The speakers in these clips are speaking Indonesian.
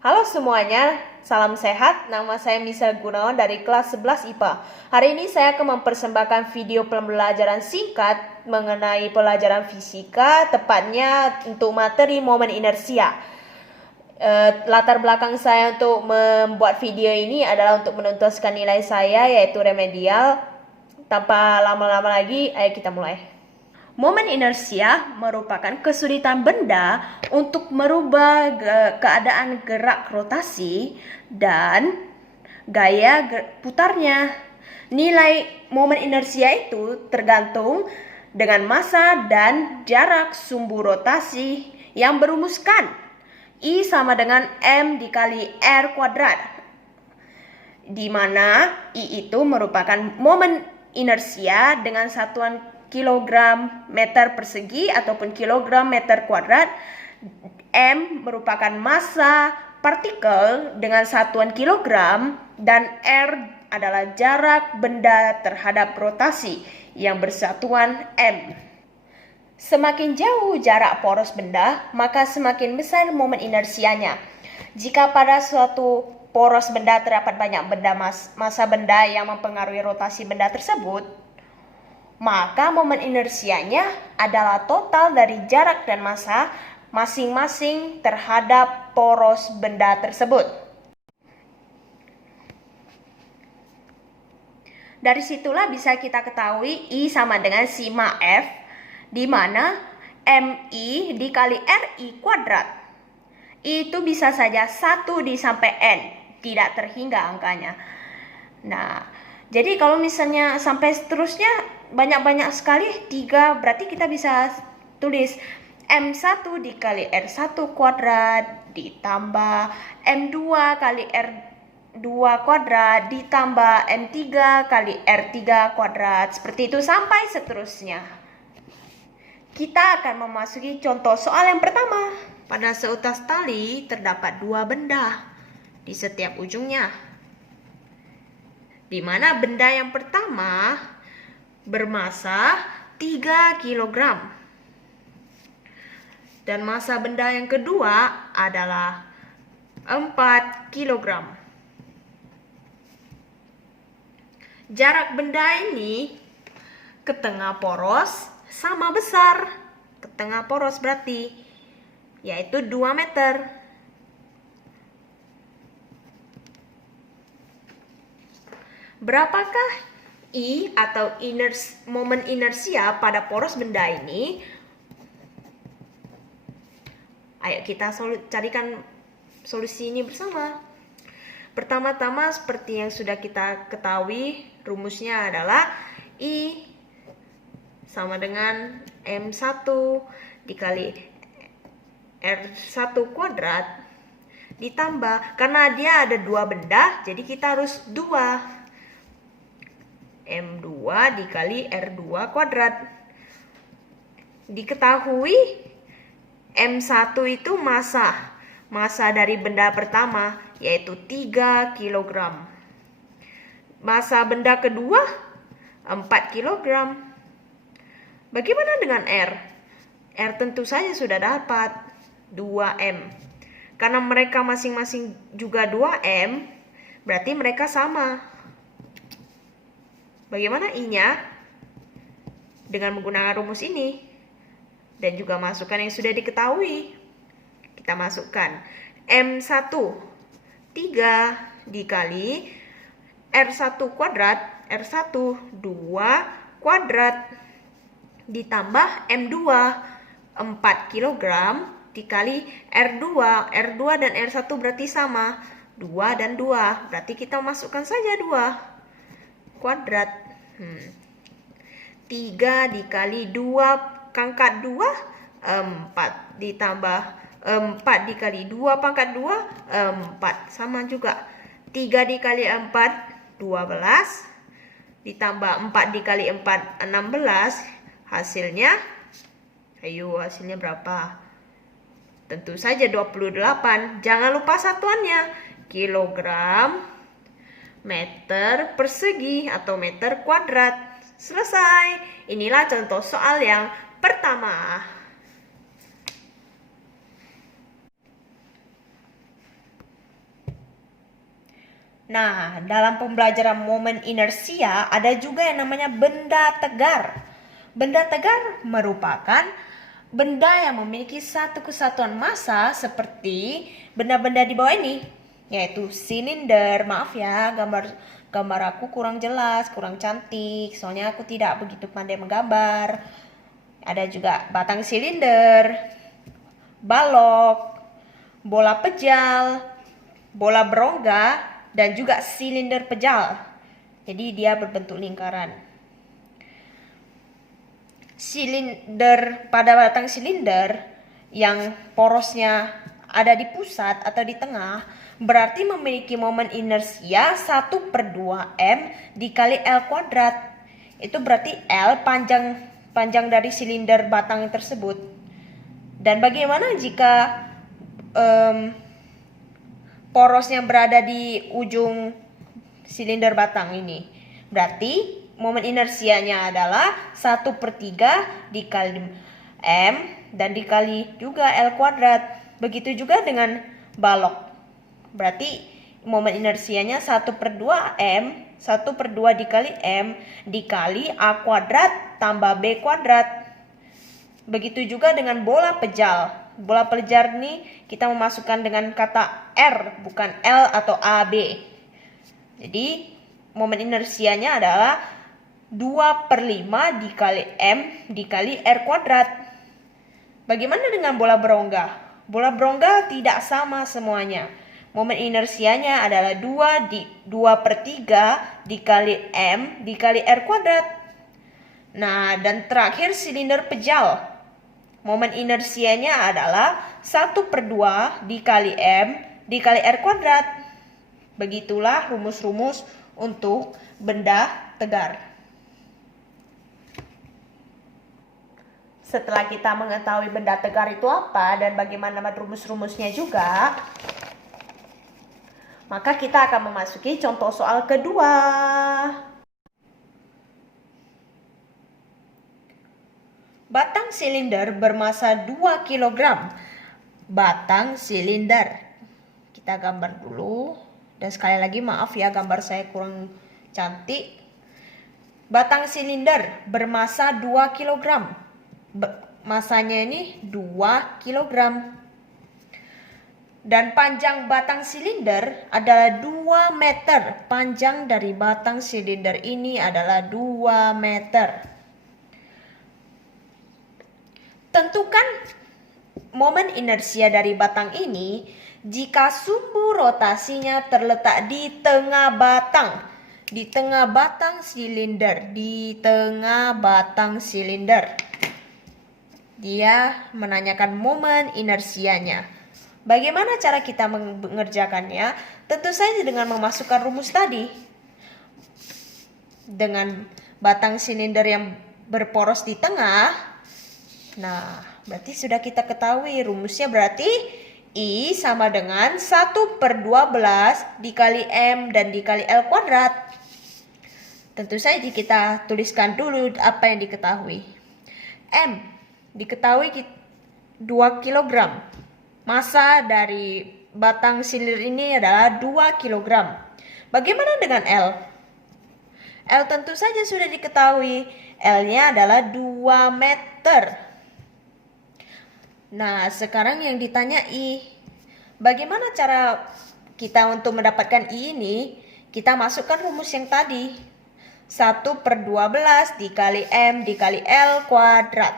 Halo semuanya, salam sehat. Nama saya Misal Gunawan dari kelas 11 IPA. Hari ini saya akan mempersembahkan video pembelajaran singkat mengenai pelajaran fisika, tepatnya untuk materi momen inersia. Latar belakang saya untuk membuat video ini adalah untuk menuntaskan nilai saya, yaitu remedial. Tanpa lama-lama lagi, ayo kita mulai. Momen inersia merupakan kesulitan benda untuk merubah keadaan gerak rotasi dan gaya putarnya. Nilai momen inersia itu tergantung dengan massa dan jarak sumbu rotasi yang berumuskan I sama dengan M dikali R kuadrat, di mana I itu merupakan momen inersia dengan satuan kilogram meter persegi ataupun kilogram meter kuadrat. M merupakan massa partikel dengan satuan kilogram, dan R adalah jarak benda terhadap rotasi yang bersatuan M. Semakin jauh jarak poros benda, maka semakin besar momen inersianya. Jika pada suatu poros benda terdapat banyak massa benda yang mempengaruhi rotasi benda tersebut, maka momen inersianya adalah total dari jarak dan massa masing-masing terhadap poros benda tersebut. Dari situlah bisa kita ketahui I sama dengan sigma F, di mana MI dikali RI kuadrat itu bisa saja 1 sampai N, tidak terhingga angkanya. Nah, jadi kalau misalnya sampai seterusnya banyak-banyak sekali 3, berarti kita bisa tulis M1 dikali R1 kuadrat ditambah M2 kali R2 kuadrat ditambah M3 kali R3 kuadrat, seperti itu sampai seterusnya. Kita akan memasuki contoh soal yang pertama. Pada seutas tali terdapat 2 benda di setiap ujungnya, di mana benda yang pertama bermassa 3 kg dan massa benda yang kedua adalah 4 kg. Jarak benda ini ke tengah poros sama besar. Ke tengah poros berarti yaitu 2 meter. Berapakah I atau momen inersia pada poros benda ini? Ayo kita carikan solusi ini bersama. Pertama-tama seperti yang sudah kita ketahui, rumusnya adalah I sama dengan M1 dikali R1 kuadrat ditambah, karena dia ada 2 benda, jadi kita harus 2. M2 dikali R2 kuadrat. Diketahui M1 itu massa dari benda pertama, yaitu 3 kg. Massa benda kedua 4 kg. Bagaimana dengan R? R tentu saja sudah dapat 2M. Karena mereka masing-masing juga 2M, berarti mereka sama. Bagaimana I-nya? Dengan menggunakan rumus ini dan juga masukkan yang sudah diketahui. Kita masukkan M1 3 dikali R1 kuadrat, R1 2 kuadrat ditambah M2 4 kg dikali R2. R2 dan R1 berarti sama, 2 dan 2. Berarti kita masukkan saja 2 kuadrat. 3 dikali 2 pangkat 2 4 ditambah 4 dikali 2 pangkat 2 4, sama juga. 3 dikali 4 12 ditambah 4 dikali 4 16. Hasilnya berapa? Tentu saja 28. Jangan lupa satuannya, kilogram meter persegi atau meter kuadrat. Selesai. Inilah contoh soal yang pertama. Nah, dalam pembelajaran momen inersia ada juga yang namanya benda tegar. Benda tegar merupakan benda yang memiliki satu kesatuan massa seperti benda-benda di bawah ini, yaitu silinder. Maaf ya, gambar aku kurang jelas, kurang cantik, soalnya aku tidak begitu pandai menggambar. Ada juga batang silinder, balok, bola pejal, bola berongga, dan juga silinder pejal. Jadi dia berbentuk lingkaran. Silinder, pada batang silinder yang porosnya ada di pusat atau di tengah, berarti memiliki momen inersia 1/2M dikali L kuadrat. Itu berarti L panjang dari silinder batang tersebut. Dan bagaimana jika porosnya berada di ujung silinder batang ini? Berarti momen inersianya adalah 1/3 dikali M dan dikali juga L kuadrat. Begitu juga dengan balok. Berarti momen inersianya 1/2M, 1/2 dikali M dikali A kuadrat tambah B kuadrat. Begitu juga dengan bola pejal. Bola pejal ini kita memasukkan dengan kata R, bukan L atau AB. Jadi momen inersianya adalah 2/5 dikali M dikali R kuadrat. Bagaimana dengan bola berongga? Bola berongga tidak sama semuanya. Momen inersianya adalah 2/3 dikali M dikali R kuadrat. Nah, dan terakhir silinder pejal. Momen inersianya adalah 1/2 dikali M dikali R kuadrat. Begitulah rumus-rumus untuk benda tegar. Setelah kita mengetahui benda tegar itu apa dan bagaimana rumus-rumusnya juga, maka kita akan memasuki contoh soal kedua. Batang silinder bermasa 2 kg. Batang silinder. Kita gambar dulu. Dan sekali lagi maaf ya, gambar saya kurang cantik. Batang silinder bermasa 2 kg. Masanya ini 2 kg. Dan panjang batang silinder adalah 2 meter. Panjang dari batang silinder ini adalah 2 meter. Tentukan momen inersia dari batang ini jika sumbu rotasinya terletak di tengah batang. Di tengah batang silinder. Di tengah batang silinder. Dia menanyakan momen inersianya. Bagaimana cara kita mengerjakannya? Tentu saja dengan memasukkan rumus tadi. Dengan batang silinder yang berporos di tengah. Nah, berarti sudah kita ketahui rumusnya, berarti I sama dengan 1/12 dikali M dan dikali L kuadrat. Tentu saja kita tuliskan dulu apa yang diketahui. M diketahui 2 kg. Massa dari batang silinder ini adalah 2 kg. Bagaimana dengan L? L tentu saja sudah diketahui. L-nya adalah 2 meter. Nah, sekarang yang ditanya I. Bagaimana cara kita untuk mendapatkan I ini? Kita masukkan rumus yang tadi. 1/12 dikali M dikali L kuadrat.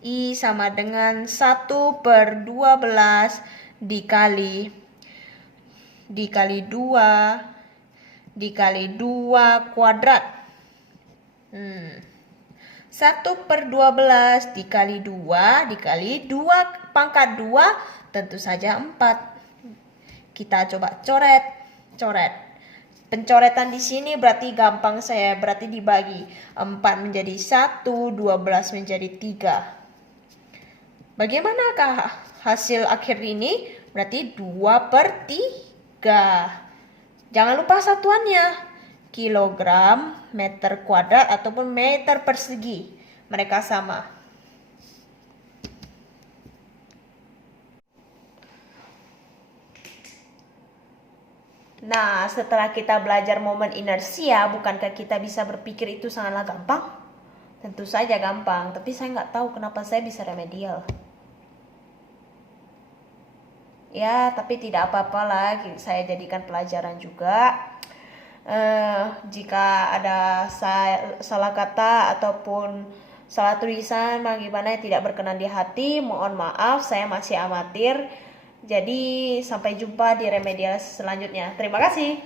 I sama dengan 1/12 dikali 2 dikali 2 kuadrat. 1/12 dikali 2 dikali 2 pangkat 2 tentu saja 4. Kita coba coret. Pencoretan di sini berarti gampang saya, berarti dibagi 4 menjadi 1, 12 menjadi 3. Bagaimanakah hasil akhir ini? Berarti 2/3. Jangan lupa satuannya. Kilogram, meter kuadrat, ataupun meter persegi. Mereka sama. Nah, setelah kita belajar momen inersia, bukankah kita bisa berpikir itu sangatlah gampang? Tentu saja gampang, tapi saya nggak tahu kenapa saya bisa remedial. Ya, tapi tidak apa-apa lah, saya jadikan pelajaran juga. Jika ada salah kata ataupun salah tulisan bagaimana yang tidak berkenan di hati, mohon maaf, saya masih amatir. Jadi sampai jumpa di remedial selanjutnya. Terima kasih.